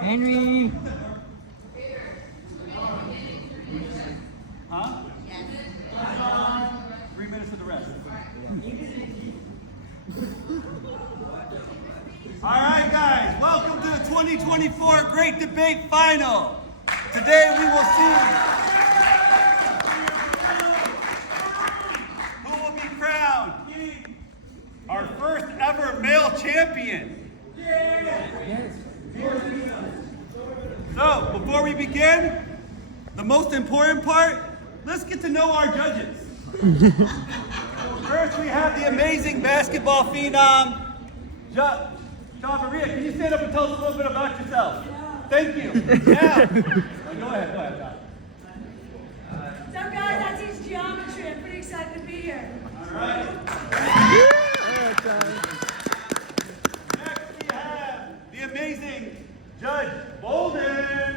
Henry. Huh? 3 minutes of the rest. All right, guys, welcome to the 2024 Great Debate Final. Today we will see who will be crowned our first ever male champion. So, before we begin, the most important part, let's get to know our judges. First, we have the amazing basketball phenom, Maria. Can you stand up and tell us a little bit about yourself? Thank you. Now, go ahead, John. So guys, I teach geometry. I'm pretty excited to be here. All right. Next, we have the amazing Judge Bolden.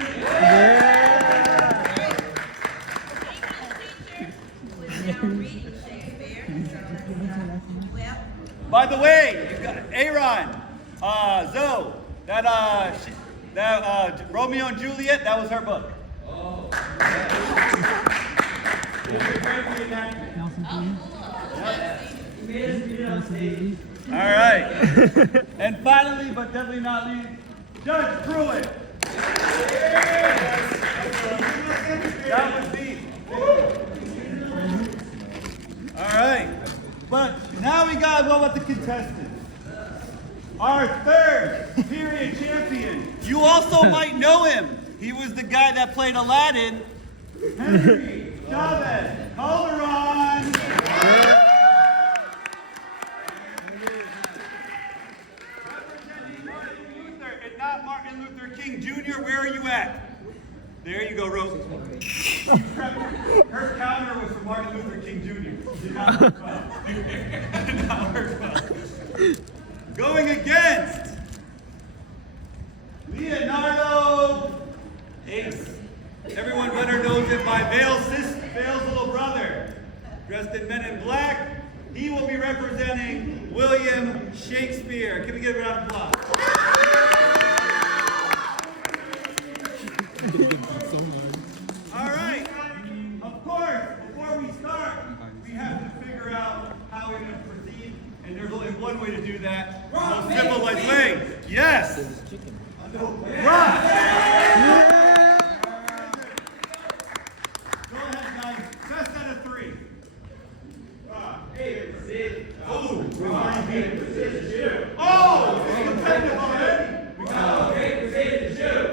By the way, you've got Aaron, Zoe, that Romeo and Juliet, that was her book. Oh. All right. And finally, but definitely not least, Judge Pruitt. That was deep. All right. But now we got one with the contestants. Our third period champion. You also might know him. He was the guy that played Aladdin. Henry Chavez Calderon. Representing Martin Luther and not Martin Luther King Jr. Where are you at? There you go, Rose. Her counter was for Martin Luther King Jr. Did not work well. Did not work well. Going against Leonardo Ace. Everyone better knows him by Vale's little brother. Dressed in men in black, he will be representing William Shakespeare. Can we give a round of applause? All right. Of course, before we start, we have to figure out how we're going to proceed. And there's only one way to do that. The most civilized way. Yes. Rock. Go ahead, guys. Best out of 3. Rock, paper, scissors. Oh, rock, paper, scissors, shoot. Oh, it's competitive already. Rock, paper, scissors, shoot.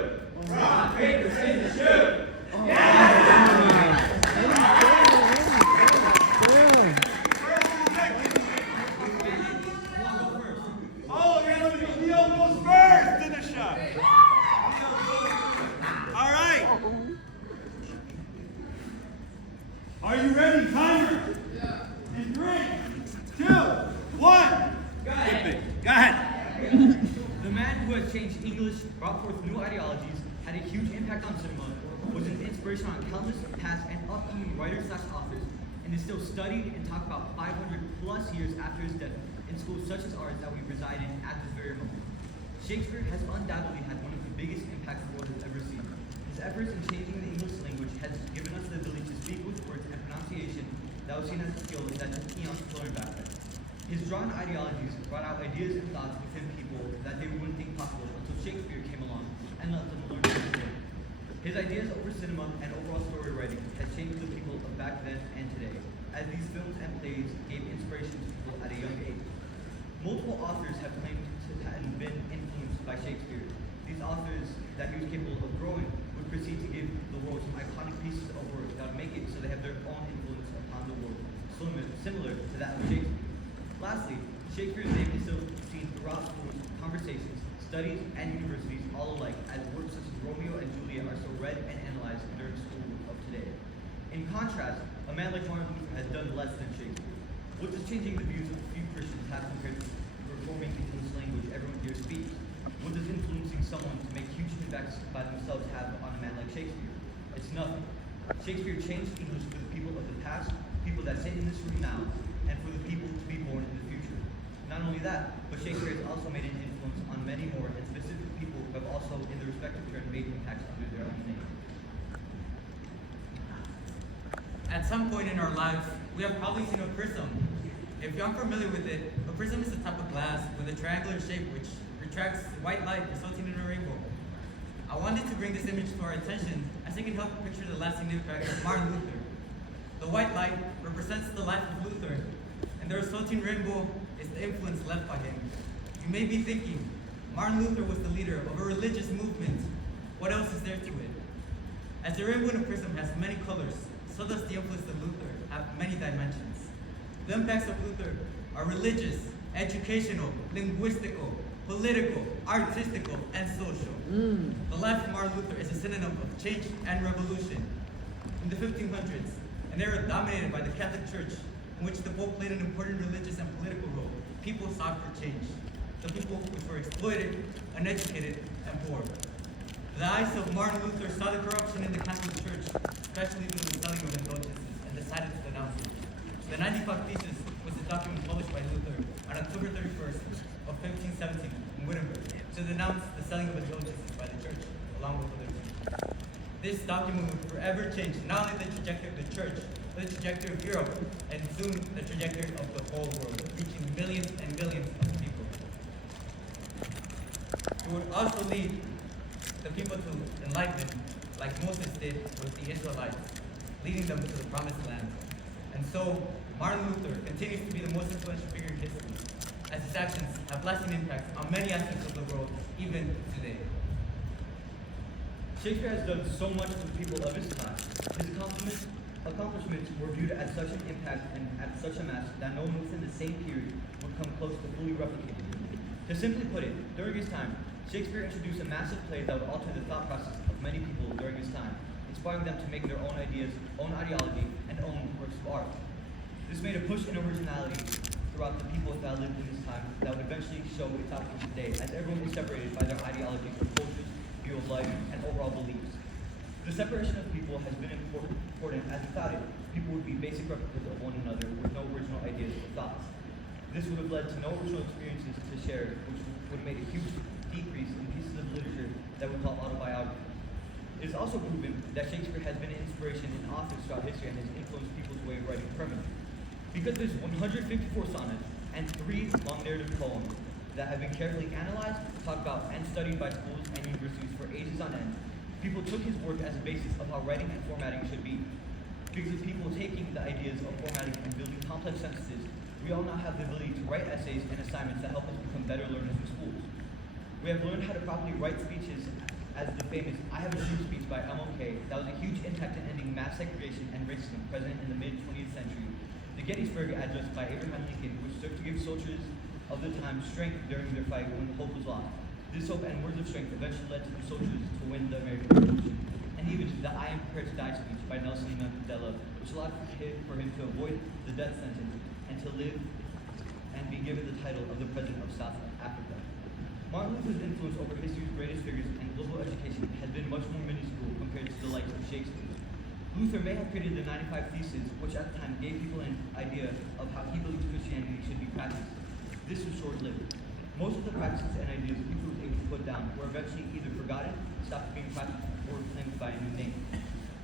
Rock, paper, scissors, shoot. Are you ready? Timer. Yeah. In 3, 2, 1. Go ahead. Go ahead. The man who has changed English, brought forth new ideologies, had a huge impact on cinema, was an inspiration on countless past and upcoming writers/authors, and is still studied and talked about 500 plus years after his death in schools such as ours that we reside in at this very moment. Shakespeare has undoubtedly had one of the biggest impacts the world has ever seen. His efforts in changing the English language has given us the ability to speak with words and pronunciation that was seen as a skill that took eons to learn back then. His drawn ideologies brought out ideas and thoughts within people that they wouldn't think possible until Shakespeare came along and let them learn to learn. His ideas over cinema and overall story writing has changed the people of back then and today, as these films and plays gave inspiration to people at a young age. Multiple authors have claimed to have been influenced by Shakespeare. These authors that he was capable of growing would proceed to give the world some iconic pieces of work that would make it so they have their own influence upon the world, similar to that of Shakespeare. Lastly, Shakespeare's name is still seen throughout schools, conversations, studies, and universities all alike, as works such as Romeo and Juliet are still read and analyzed during school of today. In contrast, a man like Martin Luther has done less than Shakespeare. What does changing the views of a few Christians have compared to reforming English language everyone here speaks? What does influencing someone to make huge impacts by themselves have on a man like Shakespeare? It's nothing. Shakespeare changed English for the people of the past, people that sit in this room now, and for the people to be born in the future. Not only that, but Shakespeare has also made an influence on many more, and specific people also in their respective turn made impacts under their own name. At some point in our lives, we have probably seen a prism. If you're unfamiliar with it, a prism is a type of glass with a triangular shape which retracts white light resulting in a rainbow. I wanted to bring this image to our attention as it can help picture the lasting impact of Martin Luther. The white light represents the life of Luther, and the resulting rainbow is the influence left by him. You may be thinking, Martin Luther was the leader of a religious movement. What else is there to it? As the rainbow in a prism has many colors, so does the influence of Luther have many dimensions. The impacts of Luther are religious, educational, linguistical, political, artistical, and social. The life of Martin Luther is a synonym of change and revolution. In the 1500s, an era dominated by the Catholic Church, in which the Pope played an important religious and political role, people sought for change. The people which were exploited, uneducated, and poor. The eyes of Martin Luther saw the corruption in the Catholic Church, especially through the selling of indulgences, and decided to denounce it. The 95 Theses was a document published by Luther on October 31st of 1517 in Wittenberg to denounce the selling of indulgences by the Church, along with other things. This document would forever change not only the trajectory of the Church, but the trajectory of Europe, and soon the trajectory of the whole world, reaching millions and millions of people. It would also lead the people to enlightenment, like Moses did with the Israelites, leading them to the promised land. And so, Martin Luther continues to be the most influential figure in history, as his actions have lasting impacts on many aspects of the world, even today. Shakespeare has done so much for the people of his time. His accomplishments were viewed at such an impact and at such a mass that no one within the same period would come close to fully replicating it. To simply put it, during his time, Shakespeare introduced a massive play that would alter the thought process of many people during his time, inspiring them to make their own ideas, own ideology, and own works of art. This made a push in originality throughout the people that lived in this time that would eventually show its outcome today, as everyone is separated by their ideologies, cultures, view of life, and overall beliefs. The separation of people has been important, as without it, people would be basic replicas of one another with no original ideas or thoughts. This would have led to no original experiences to share, which would have made a huge decrease in pieces of literature that we call autobiography. It is also proven that Shakespeare has been an inspiration in authors throughout history and has influenced people's way of writing permanently. Because there's 154 sonnets and 3 long narrative poems that have been carefully analyzed, talked about, and studied by schools and universities for ages on end, people took his work as a basis of how writing and formatting should be. Because of people taking the ideas of formatting and building complex sentences, we all now have the ability to write essays and assignments that help us become better learners in schools. We have learned how to properly write speeches, as the famous I Have a Dream speech by MLK that was a huge impact in ending mass segregation and racism present in the mid-20th century. The Gettysburg Address by Abraham Lincoln, which served to give soldiers of the time strength during their fight when hope was lost. This hope and words of strength eventually led to the soldiers to win the American Revolution. And even the I Am Prepared to Die speech by Nelson Mandela, which allowed for him to avoid the death sentence and to live and be given the title of the President of South Africa. Martin Luther's influence over history's greatest figures and global education has been much more minuscule compared to the likes of Shakespeare. Luther may have created the 95 Theses, which at the time gave people an idea of how he believed Christianity should be practiced. This was short-lived. Most of the practices and ideas Luther was able to put down were eventually either forgotten, stopped being practiced, or claimed by a new name.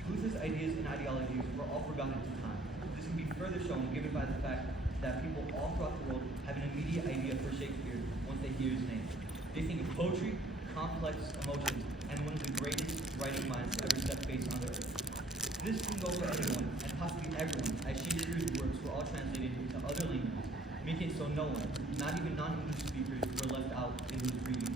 Luther's ideas and ideologies were all forgotten at the time. This can be further shown given by the fact that people all throughout the world have an immediate idea for Shakespeare once they hear his name. They think of poetry, complex emotions, and one of the greatest writing minds to ever set face on the earth. This can go for anyone, and possibly everyone, as Shakespeare's works were all translated into other languages, making it so no one, not even non-English speakers, were left out in his reading.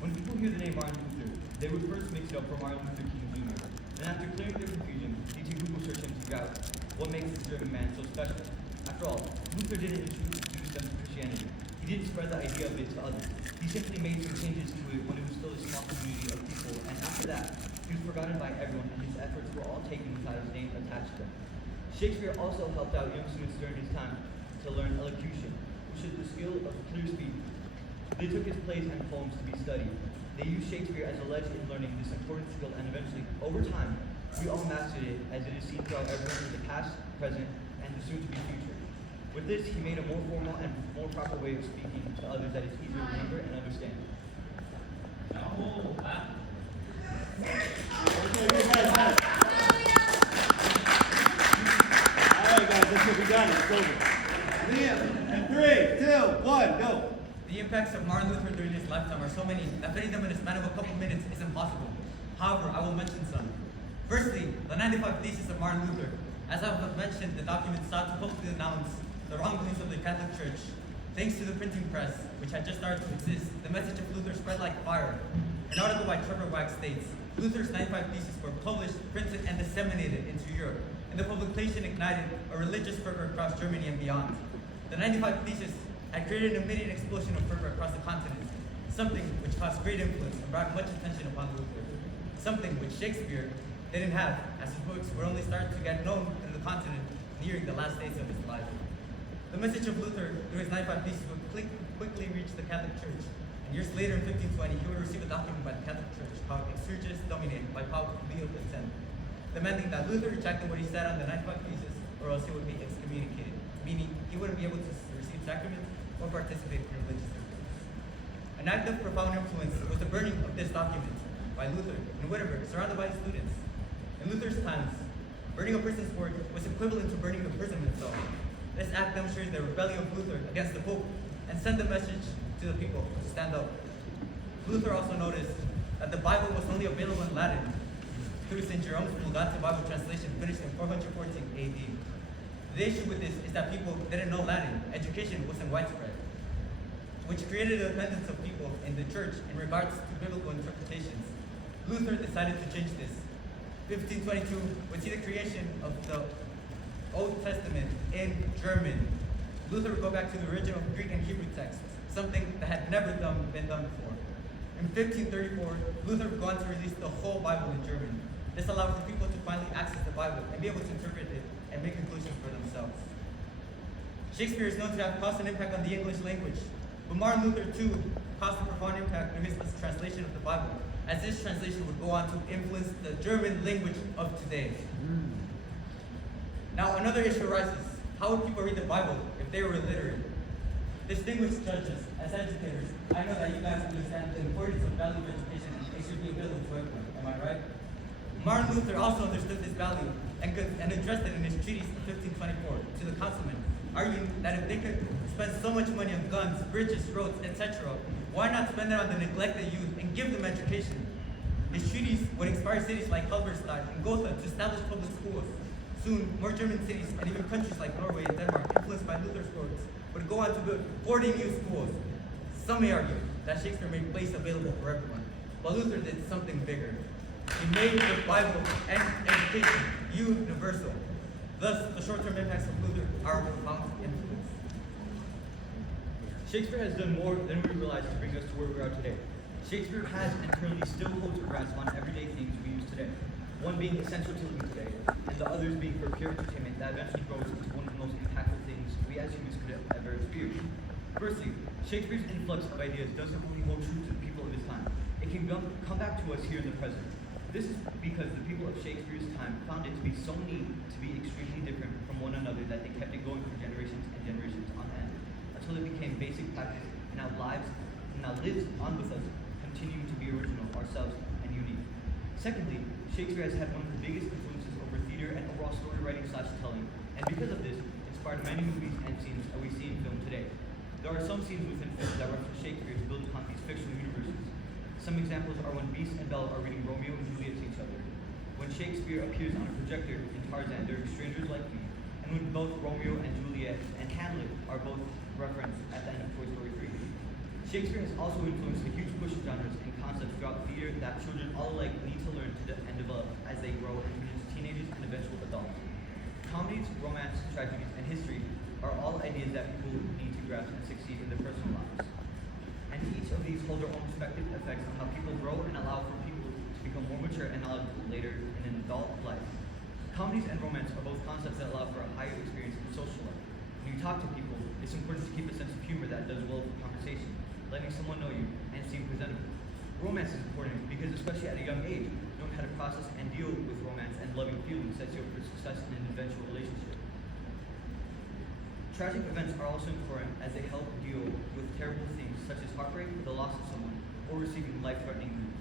When people hear the name Martin Luther, they would first mix it up for Martin Luther King Jr. And after clearing their confusion, they do Google search him to figure out what makes this German man so special. After all, Luther didn't introduce them to Christianity. He didn't spread the idea of it to others. He simply made some changes to it when it was still a small community of people, and after that, he was forgotten by everyone, and his efforts were all taken without his name attached to them. Shakespeare also helped out young students during his time to learn elocution, which is the skill of clear speech. They took his plays and poems to be studied. They used Shakespeare as a ledge in learning this important skill, and eventually, over time, we all mastered it, as it is seen throughout everyone in the past, present, and the soon-to-be future. With this, he made a more formal and more proper way of speaking to others that is easier to remember and understand. got it. It's over. Liam, in 3, 2, 1, go. The impacts of Martin Luther during his lifetime are so many that fitting them in a span of a couple minutes is impossible. However, I will mention some. Firstly, the 95 Theses of Martin Luther. As I have mentioned, the document sought to publicly announce the wrongdoings of the Catholic Church. Thanks to the printing press, which had just started to exist, the message of Luther spread like fire. An article by Trevor Wax states, Luther's 95 Theses were published, printed, and disseminated into Europe, and the publication ignited a religious fervor across Germany and beyond. The 95 Theses had created an immediate explosion of fervor across the continent, something which caused great influence and brought much attention upon Luther, something which Shakespeare didn't have, as his books would only start to get known in the continent nearing the last days of his life. The message of Luther through his 95 Theses would quickly reach the Catholic Church, and years later in 1520 he would receive a document by the Catholic Church called Exsurges Domine by Pope Leo X, demanding that Luther rejected what he said on the 95 Theses or else he would be excommunicated, meaning he wouldn't be able to receive sacraments or participate in religious services. An act of profound influence was the burning of this document by Luther in Wittenberg, surrounded by his students. In Luther's times, burning a person's work was equivalent to burning the person himself. This act demonstrated the rebellion of Luther against the Pope and sent the message to the people to stand up. Luther also noticed that the Bible was only available in Latin through St. Jerome's Vulgate Bible translation finished in 414 AD. The issue with this is that people didn't know Latin. Education wasn't widespread, which created a dependence of people in the church in regards to biblical interpretations. Luther decided to change this. 1522 would see the creation of the Old Testament in German. Luther would go back to the original Greek and Hebrew texts, something that had never been done before. In 1534, Luther would go on to release the whole Bible in German. This allowed for people to finally access the Bible and be able to interpret it and make conclusions for themselves. Shakespeare is known to have caused an impact on the English language, but Martin Luther too caused a profound impact through his translation of the Bible, as this translation would go on to influence the German language of today. Now another issue arises. How would people read the Bible if they were illiterate? Distinguished judges, as educators, I know that you guys understand the importance of value of education and it should be available to everyone. Am I right? Martin Luther also understood this value and addressed it in his treatise of 1524 to the councilmen, arguing that if they could spend so much money on guns, bridges, roads, etc., why not spend it on the neglected youth and give them education? His treatise would inspire cities like Halberstadt and Gotha to establish public schools. Soon, more German cities and even countries like Norway and Denmark, influenced by Luther's works, would go on to build 40 new schools. Some may argue that Shakespeare made place available for everyone, but Luther did something bigger. He made the Bible and education universal. Thus, the short-term impacts of Luther are a profound influence. Shakespeare has done more than we realize to bring us to where we are today. Shakespeare has and currently still holds a grasp on everyday things we use today. One being essential to living today, and the others being for pure entertainment that eventually grows into one of the most impactful things we as humans could have ever experienced. Firstly, Shakespeare's influx of ideas doesn't only hold true to the people of his time. It can come back to us here in the present. This is because the people of Shakespeare's time found it to be so neat to be extremely different from one another that they kept it going for generations and generations on end, until it became basic practice and now lives on with us, continuing to be original, ourselves, and unique. Secondly, Shakespeare has had one of the biggest influences over theater and overall story writing / telling, and because of this, inspired many movies and scenes that we see in film today. There are some scenes within film that reference Shakespeare to build upon these fictional universes. Some examples are when Beast and Belle are reading Romeo and Juliet to each other, when Shakespeare appears on a projector in Tarzan during Strangers Like Me, and when both Romeo and Juliet and Hamlet are both referenced at the end of Toy Story 3. Shakespeare has also influenced a huge push of genres and concepts throughout theater that children all alike need to learn and develop as they grow into teenagers and eventual adults. Comedies, romance, tragedies, and history are all ideas that people need to grasp and succeed in their personal lives. And each of these hold their own respective effects on how people grow and allow for people to become more mature and knowledgeable later in an adult life. Comedies and romance are both concepts that allow for a higher experience in social life. When you talk to people, it's important to keep a sense of humor that does well for conversation, letting someone know you and seem presentable. Romance is important because, especially at a young age, knowing how to process and deal with romance and loving feelings sets you up for success in an eventual relationship. Tragic events are also important as they help deal with terrible things such as heartbreak, the loss of someone, or receiving life-threatening news.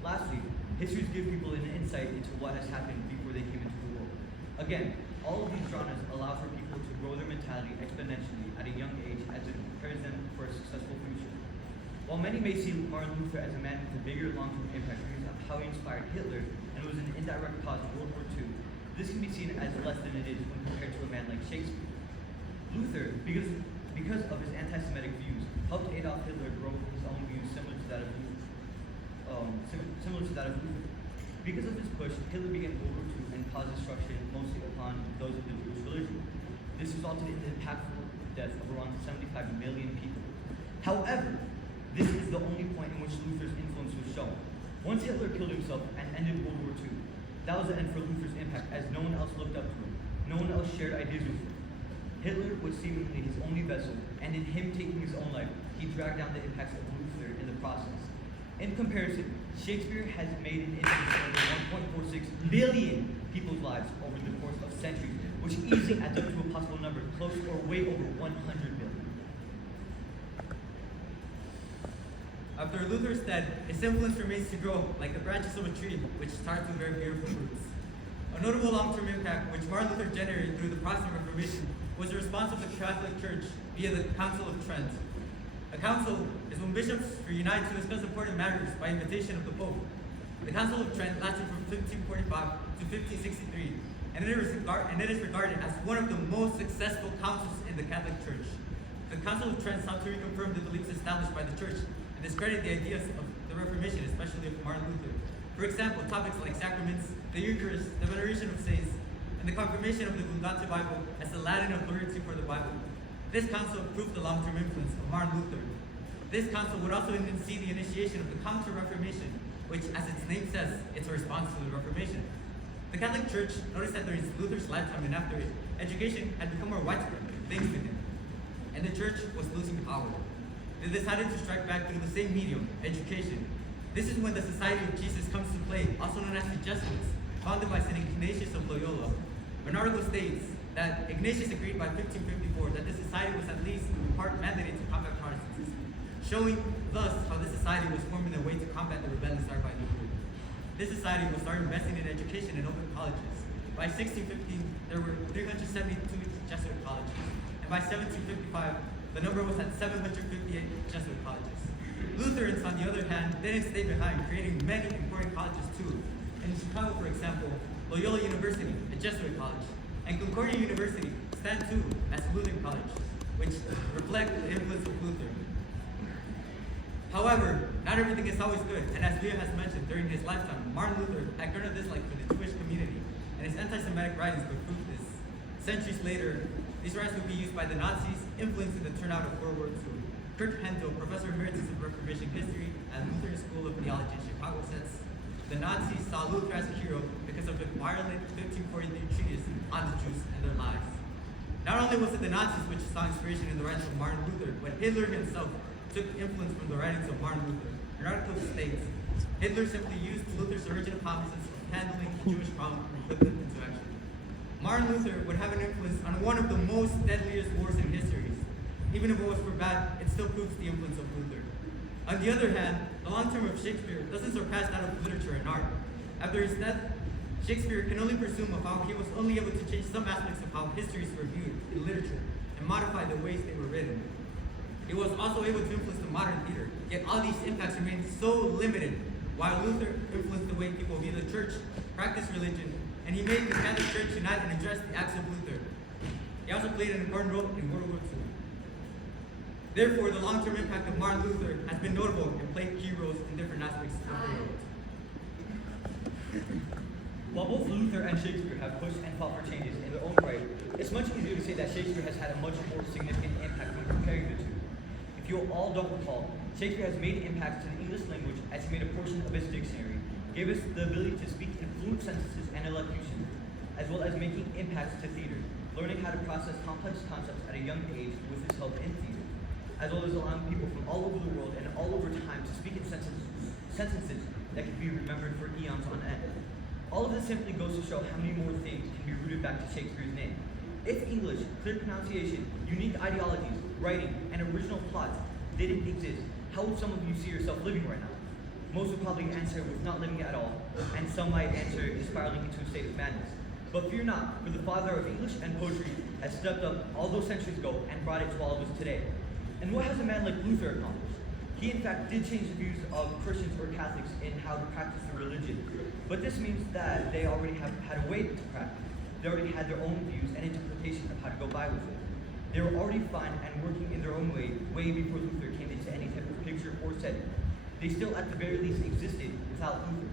Lastly, histories give people an insight into what has happened before they came into the world. Again, All of these genres allow for people to grow their mentality exponentially at a young age as it prepares them for a successful future. While many may see Martin Luther as a man with a bigger long-term impact because of how he inspired Hitler and was an indirect cause of World War II, this can be seen as less than it is when compared to a man like Shakespeare. Luther, because of his anti-Semitic views, helped Adolf Hitler grow his own views similar to that of Luther. Because of his push, Hitler began World War II and caused destruction mostly upon those of the Jewish religion. This resulted in the impactful death of around 75 million people. However, this is the only point in which Luther's influence was shown. Once Hitler killed himself and ended World War II, that was the end for Luther's impact, as no one else looked up to him. No one else shared ideas with him. Hitler was seemingly his only vessel, and in him taking his own life, he dragged down the impacts of Luther in the process. In comparison, Shakespeare has made an influence on over 1.46 billion people's lives over the course of centuries, which easily adds up to a possible number close or way over 100 billion. After Luther's death, his influence remains to grow like the branches of a tree, which starts with very beautiful roots. A notable long-term impact which Martin Luther generated through the Protestant Reformation was the response of the Catholic Church via the Council of Trent. A council is when bishops reunite to discuss important matters by invitation of the Pope. The Council of Trent lasted from 1545 to 1563, and it is regarded as one of the most successful councils in the Catholic Church. The Council of Trent sought to reconfirm the beliefs established by the Church and discredit the ideas of the Reformation, especially of Martin Luther. For example, topics like sacraments, the Eucharist, the veneration of saints, and the confirmation of the Vulgate Bible as the Latin authority for the Bible. This council proved the long-term influence of Martin Luther. This council would also see the initiation of the Counter-Reformation, which, as its name says, it's a response to the Reformation. The Catholic Church noticed that during Luther's lifetime and after it, education had become more widespread, thanks to him, and the Church was losing power. They decided to strike back through the same medium, education. This is when the Society of Jesus comes to play, also known as the Jesuits, founded by St. Ignatius of Loyola. An article states that Ignatius agreed by 1554 that the society was at least in part mandated to combat Protestantism, showing thus how the society was formed in a way to combat the rebellion started by Luther. This society was started investing in education and open colleges. By 1615, there were 372 Jesuit colleges, and by 1755, the number was at 758 Jesuit colleges. Lutherans, on the other hand, didn't stay behind, creating many important colleges too. In Chicago, for example, Loyola University, a Jesuit college, and Concordia University stand too as Lutheran college, which reflect the influence of Luther. However, not everything is always good, and as Leah has mentioned, during his lifetime, Martin Luther had grown a dislike for the Jewish community, and his anti-Semitic writings would prove this. Centuries later, these writings would be used by the Nazis, influencing the turnout of World War II. Kurt Hendel, Professor Emeritus of Reformation History at Lutheran School of Theology in Chicago, says, the Nazis saw Luther as a hero because of the violent 1543 treatise on the Jews and their lives. Not only was it the Nazis which saw inspiration in the writings of Martin Luther, but Hitler himself took influence from the writings of Martin Luther. An article states, Hitler simply used Luther's original promises of handling the Jewish problem and put them into action. Martin Luther would have an influence on one of the most deadliest wars in history. Even if it was for bad, it still proves the influence of Luther. On the other hand, the long term of Shakespeare doesn't surpass that of literature and art. After his death, Shakespeare can only presume of how he was only able to change some aspects of how histories were viewed in literature and modify the ways they were written. He was also able to influence the modern theater, yet all these impacts remain so limited. While Luther influenced the way people view the church, practice religion, and he made the Catholic Church unite and address the acts of Luther. He also played an important role in World War II. Therefore, the long-term impact of Martin Luther has been notable and played key roles in different aspects of the world. While both Luther and Shakespeare have pushed and fought for changes in their own right, it's much easier to say that Shakespeare has had a much more significant impact when comparing the two. If you all don't recall, Shakespeare has made impacts to the English language as he made a portion of his dictionary, gave us the ability to speak in fluent sentences and elocution, as well as making impacts to theater, learning how to process complex concepts at a young age with his help in theater, as well as allowing people from all over the world and all over time to speak in sentences that can be remembered for eons on end. All of this simply goes to show how many more things can be rooted back to Shakespeare's name. If English, clear pronunciation, unique ideologies, writing, and original plots didn't exist, how would some of you see yourself living right now? Most would probably answer with not living at all, and some might answer is spiraling into a state of madness. But fear not, for the father of English and poetry has stepped up all those centuries ago and brought it to all of us today. And what has a man like Luther accomplished? He in fact did change the views of Christians or Catholics in how to practice their religion. But this means that they already have had a way to practice. They already had their own views and interpretation of how to go by with it. They were already fine and working in their own way before Luther came into any type of picture or setting. They still at the very least existed without Luther.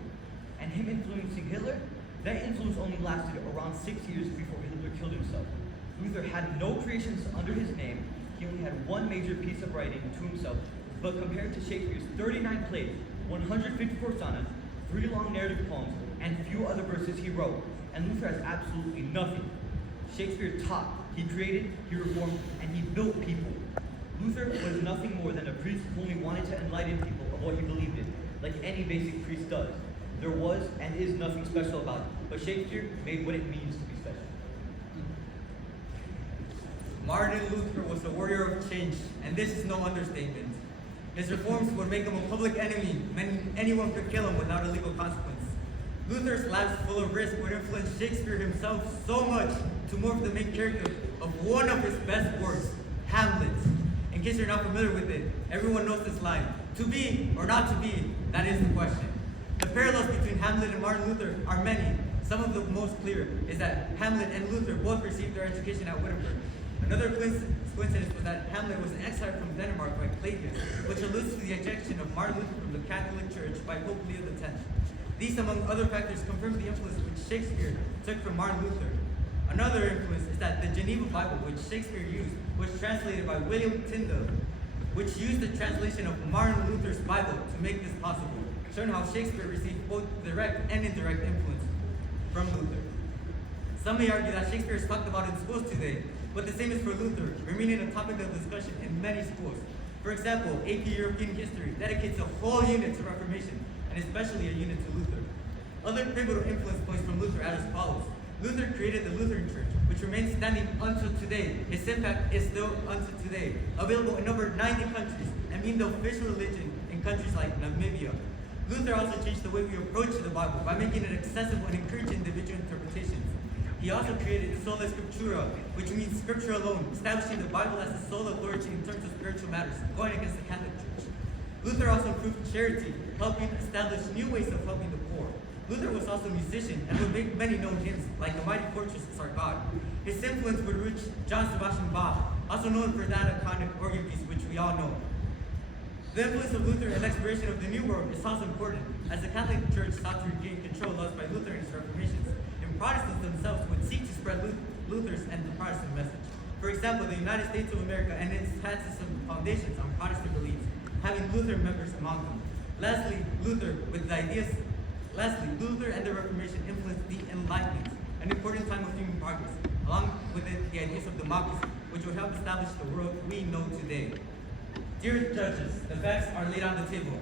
And him influencing Hitler, that influence only lasted around 6 years before Hitler killed himself. Luther had no creations under his name. He only had one major piece of writing to himself, but compared to Shakespeare's 39 plays, 154 sonnets, 3 long narrative poems, and few other verses he wrote, and Luther has absolutely nothing. Shakespeare taught, he created, he reformed, and he built people. Luther was nothing more than a priest who only wanted to enlighten people of what he believed in, like any basic priest does. There was and is nothing special about it, but Shakespeare made what it means to be special. Martin Luther was a warrior of change, and this is no understatement. His reforms would make him a public enemy. Anyone could kill him without a legal consequence. Luther's lives full of risk would influence Shakespeare himself so much to morph the main character of one of his best works, Hamlet. In case you're not familiar with it, everyone knows this line. To be or not to be, that is the question. The parallels between Hamlet and Martin Luther are many. Some of the most clear is that Hamlet and Luther both received their education at Wittenberg. Another coincidence was that Hamlet was exiled from Denmark by Claudius, which alludes to the ejection of Martin Luther from the Catholic Church by Pope Leo X. These, among other factors, confirm the influence which Shakespeare took from Martin Luther. Another influence is that the Geneva Bible, which Shakespeare used, was translated by William Tyndale, which used the translation of Martin Luther's Bible to make this possible, showing how Shakespeare received both direct and indirect influence from Luther. Some may argue that Shakespeare is talked about in schools today, but the same is for Luther, remaining a topic of discussion in many schools. For example, AP European History dedicates a whole unit to Reformation, and especially a unit to Luther. Other pivotal influence points from Luther are as follows. Luther created the Lutheran Church, which remains standing until today. Its impact is still until today, available in over 90 countries, and being the official religion in countries like Namibia. Luther also changed the way we approach the Bible by making it accessible and encouraging individual interpretations. He also created sola scriptura, which means scripture alone, establishing the Bible as the sole authority in terms of spiritual matters, going against the Catholic Church. Luther also improved charity, helping establish new ways of helping the poor. Luther was also a musician and would make many known hymns, like The Mighty Fortress is Our God. His influence would reach John Sebastian Bach, also known for that iconic organ piece, which we all know. The influence of Luther in the exploration of the New World is also important, as the Catholic Church sought to regain control lost by Luther and his reformations, and Protestants themselves would seek to spread Luther's and the Protestant message. For example, the United States of America and its had some foundations on Protestant beliefs, having Lutheran members among them. Lastly, Luther and the Reformation influenced the Enlightenment, an important time of human progress, along with it the ideas of democracy, which would help establish the world we know today. Dear judges, the facts are laid on the table.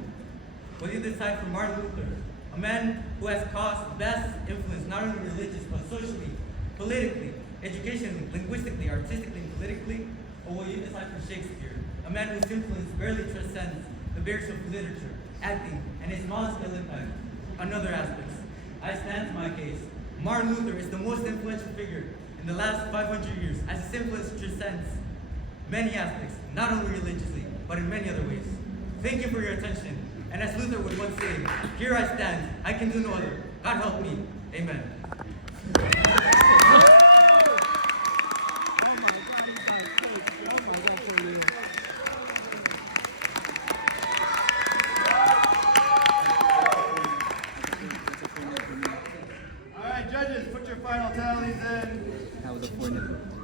Will you decide for Martin Luther, a man who has caused vast influence not only religious but socially, politically, educationally, linguistically, artistically, and politically? Or will you decide for Shakespeare, a man whose influence barely transcends the barriers of literature, acting, and his small-scale impact on other aspects? I stand to my case. Martin Luther is the most influential figure in the last 500 years, as his influence transcends many aspects, not only religiously, but in many other ways. Thank you for your attention. And as Luther would once say, here I stand, I can do no other. God help me. Amen. All right, judges, put your final tallies in.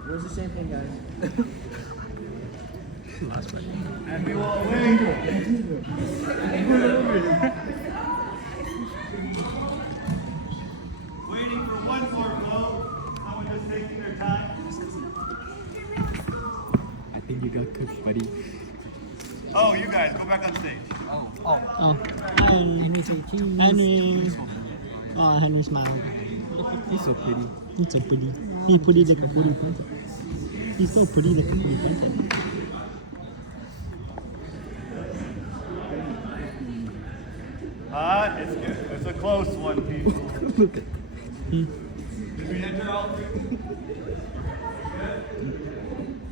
Where's the champagne, guys? And we will wait. Waiting for one more vote. Someone just taking their time. I think you got cooked, buddy. Oh, you guys, go back on stage. Oh, Henry. Oh, Henry smiled. He's so pretty. He's so pretty. He's pretty like a pretty princess. He's so pretty like a pretty princess. It's good. It's a close one, people. Look at. Did we enter all three? Good.